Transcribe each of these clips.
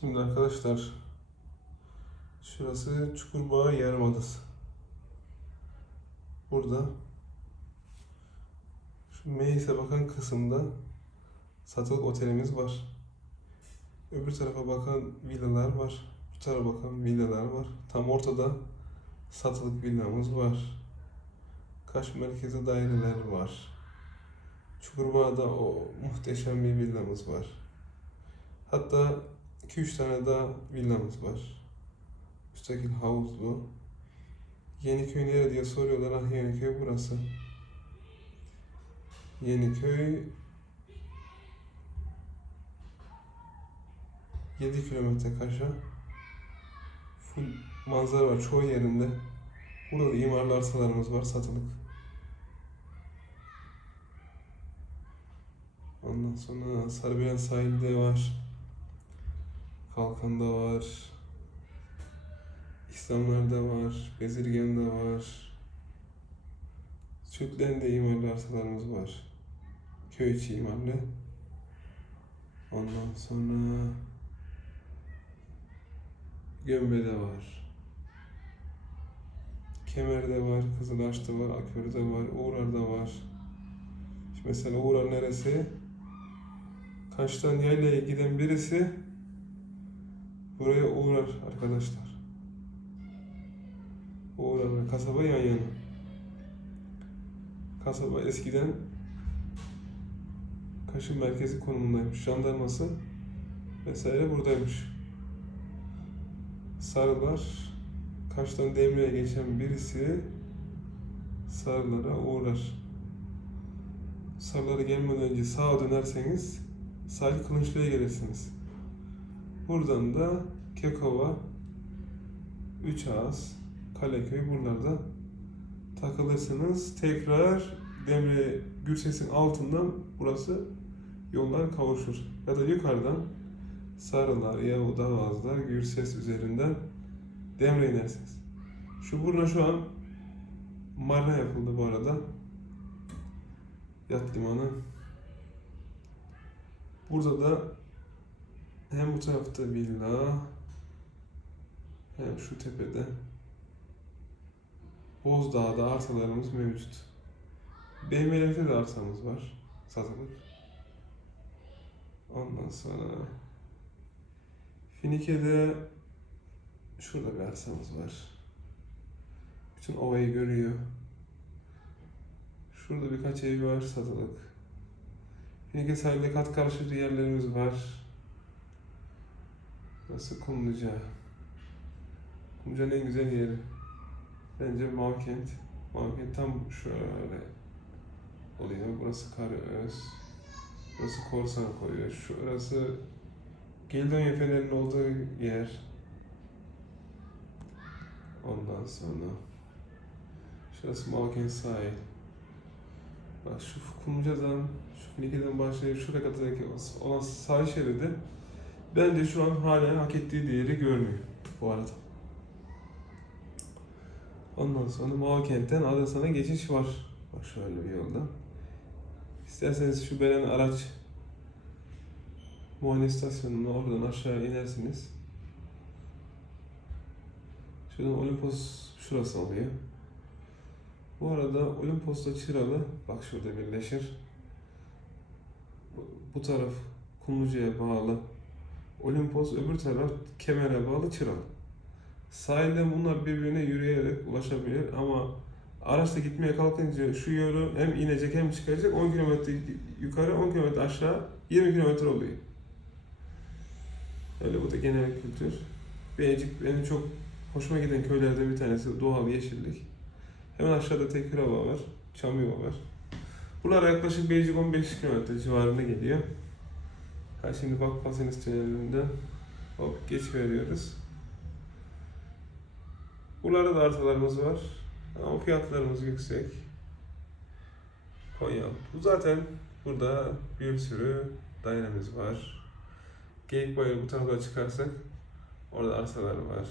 Şimdi arkadaşlar şurası Çukurbağ Yarımadası. Burada şu Meis'e bakan kısımda satılık otelimiz var. Öbür tarafa bakan villalar var. Bu tarafa bakan villalar var. Tam ortada satılık villamız var. Kaş merkezi daireler var. Çukurbağa'da o muhteşem bir villamız var. Hatta 2-3 tane daha villamız var. Müstakil havuzlu. Yeniköy nere diye soruyorlar. Ah Yeniköy burası. Yeniköy 7 kilometre Kaş'a. Full manzara var çoğu yerinde. Burada da imarlı arsalarımız var satılık. Ondan sonra Sarıbelen sahilde var. Kalkan'da var. İslamlar'da var. Bezirgen'de var. Sütlen'de imarlı arsalarımız var. Köy içi imarlı. Ondan sonra Gömbe'de var. Kemer'de var, Kızılaş'ta var, Akör'de var, Uğrar'da var. Şimdi mesela Uğrar neresi? Kaçtan yaylaya giden birisi buraya uğrar arkadaşlar. Uğrar kasaba yan yana. Kasaba eskiden Kaş'ın merkezi konumundaymış. Jandarması vesaire buradaymış. Sarılar Kaş'tan Demre'ye geçen birisi Sarılara uğrar. Sarılara gelmeden önce sağa dönerseniz Salih Kılıçlı'ya gelirsiniz. Buradan da Kekova, Üçağız, Kaleköy buralarda takılırsınız. Tekrar Demre Gürses'in altından burası yollar kavuşur. Ya da yukarıdan Sarılar, Yahuda, Ağızlar, Gürses üzerinden Demre inersiniz. Şu burna şu an marina yapıldı bu arada. Yat limanı. Burada da hem bu tarafta villa hem şu tepede Bozdağ'da arsalarımız mevcut. BMLF'de de arsamız var. Satılık. Ondan sonra Finike'de şurada bir arsamız var. Bütün ovayı görüyor. Şurada birkaç ev var satılık. Finike sahilde kat karışık yerlerimiz var. Burası Kumluca. Kumluca'nın en güzel yeri. Bence Mavkent. Mavkent tam şöyle oluyor. Burası Karaöz. Burası Korsan koyuyor. Şurası Geldonya Fener'in olduğu yer. Ondan sonra Şurası Mavkent sahil. Bak şu Kumluca'dan, şu Finike'den başlayıp şuraya kadar olan sahil şeridi bence şu an hala hak ettiği değeri görmüyor bu arada. Ondan sonra Mavkent'ten Adrasan'a geçiş var. Bak şöyle bir yolda. İsterseniz şu Belen araç muayene istasyonuna oradan aşağı inersiniz. Şuradan Olimpos şurası oluyor. Bu arada Olimpos'ta Çıralı, bak şurada birleşir. Bu, bu taraf Kumluca'ya bağlı. Olimpos öbür taraf Kemer'e bağlı Çıralı. Sahilden bunlar birbirine yürüyerek ulaşabilir ama araçla gitmeye kalkınca şu yolu hem inecek hem çıkacak 10 kilometre yukarı 10 kilometre aşağı 20 kilometre oluyor. Öyle bu da genel kültür. Beycik benim çok hoşuma giden köylerden bir tanesi doğal yeşillik. Hemen aşağıda Tekirova var, Çamyova var. Buralar yaklaşık Beycik 15 kilometre civarında geliyor. Ha şimdi bak Pasenis tünelinden hop geç veriyoruz. Buralarda da arsalarımız var. Ama fiyatlarımız yüksek. Konya. Bu zaten burada bir sürü dairemiz var. Geyikbayır bu tarafa çıkarsak orada arsalar var.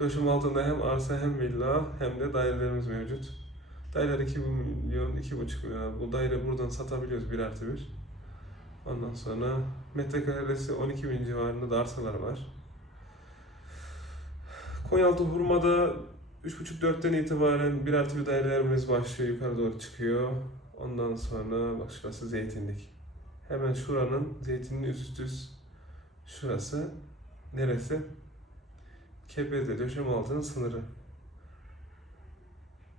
Döşüm altında hem arsa hem villa hem de dairelerimiz mevcut. Daireler 2 milyon, 2,5 milyon. Bu daire buradan satabiliyoruz bir artı bir. Ondan sonra metrekaresi 12 bin civarında da arsalar var. Konyaaltı Hurma'da 3.5-4'ten itibaren bir artı bir dairelerimiz başlıyor, yukarı doğru çıkıyor. Ondan sonra bak şurası zeytinlik. Hemen şuranın zeytinin üst üst şurası neresi? Kepez'de döşeme altının sınırı.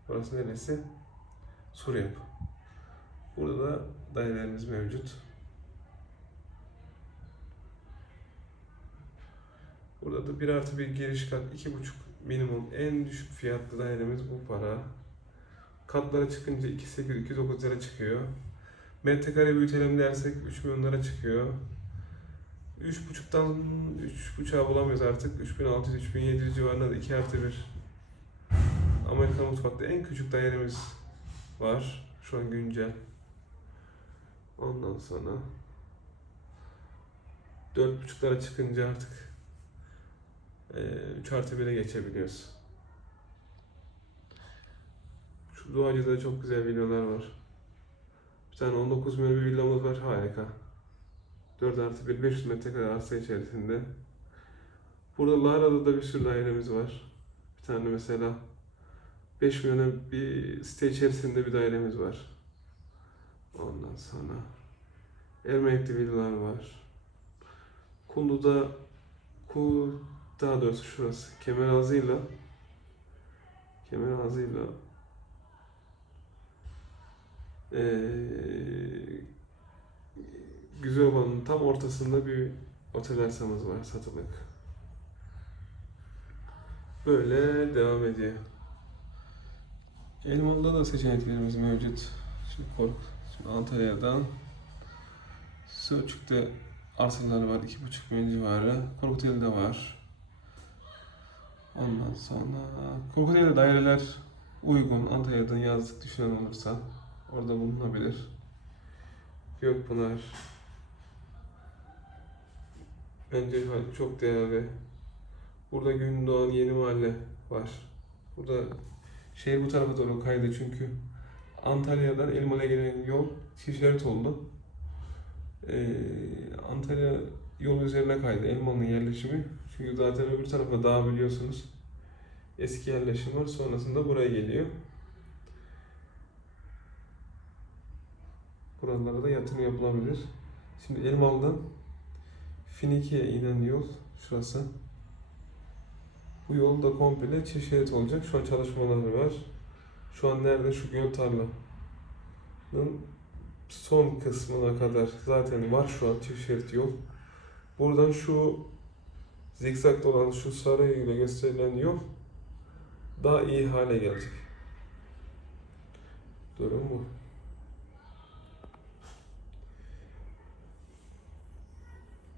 Burası neresi? Suryap. Burada da dairelerimiz mevcut. Burada da bir artı bir giriş kat, iki buçuk minimum en düşük fiyatlı dairemiz bu para. Katlara çıkınca 2.8, 2.9 lira çıkıyor. Metrekare büyütelim dersek 3 milyonlara çıkıyor. 3.5'tan 3.5'a bulamıyoruz artık. 3600, 3700 civarında da 2 artı 1 Amerikan mutfakta en küçük dairemiz var. Şu an güncel. Ondan sonra 4.5'lara çıkınca artık 3 artı 1'e geçebiliyoruz. Şu Doğacı'da çok güzel villalar var. Bir tane 19 milyon bir villamız var. Harika. 4 artı 1, 500 metrekare arsa içerisinde. Burada Lara'da da bir sürü dairemiz var. Bir tane mesela 5 milyona bir site içerisinde bir dairemiz var. Ondan sonra Ermenek'te villalar var. Kundu'da Ku daha doğrusu şurası Kemeraltı'yla Kemeraltı'yla eee güzel olanın tam ortasında bir otel arsamız var satılık. Böyle devam ediyor. Elmalı'da da seçeneklerimiz mevcut. Şimdi kork, şimdi Antalya'dan Sölçük'te arsalar var 2,5 milyon civarı. Korkuteli'de var. Ondan sonra Korkuteli'de daireler uygun. Antalya'dan yazlık düşünen olursa orada bulunabilir. Gökpınar bence çok değerli. Burada Gündoğan Yeni Mahalle var. Burada şehir bu tarafa doğru kaydı çünkü Antalya'dan Elmalı'ya gelen yol çift şerit oldu. Ee, Antalya yol üzerine kaydı Elmalı'nın yerleşimi. Çünkü zaten öbür tarafta dağ biliyorsunuz. Eski yerleşim var. Sonrasında buraya geliyor. Buralara da yatırım yapılabilir. Şimdi Elmalı'dan Finike'ye inen yol şurası. Bu yol da komple çift olacak. Şu an çalışmaları var. Şu an nerede? Şu göl tarlanın son kısmına kadar zaten var şu an çift şerit yol. Buradan şu zikzaklı olan şu sarı ile gösterilen yol daha iyi hale gelecek. Durum bu.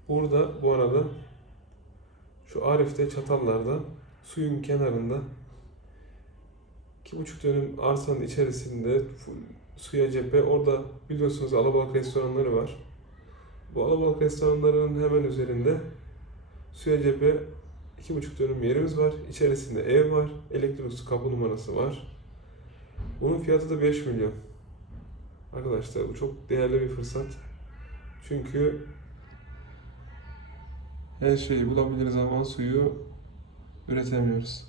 Burada bu arada şu Arif'te çatallarda suyun kenarında iki buçuk dönüm arsanın içerisinde suya cephe orada biliyorsunuz alabalık restoranları var. Bu alabalık restoranlarının hemen üzerinde iki buçuk dönüm yerimiz var. İçerisinde ev var. Elektrik su kapı numarası var. Bunun fiyatı da 5 milyon. Arkadaşlar bu çok değerli bir fırsat. Çünkü her şeyi bulabiliriz ama suyu üretemiyoruz.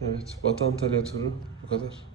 Evet, Batı Antalya turu bu kadar.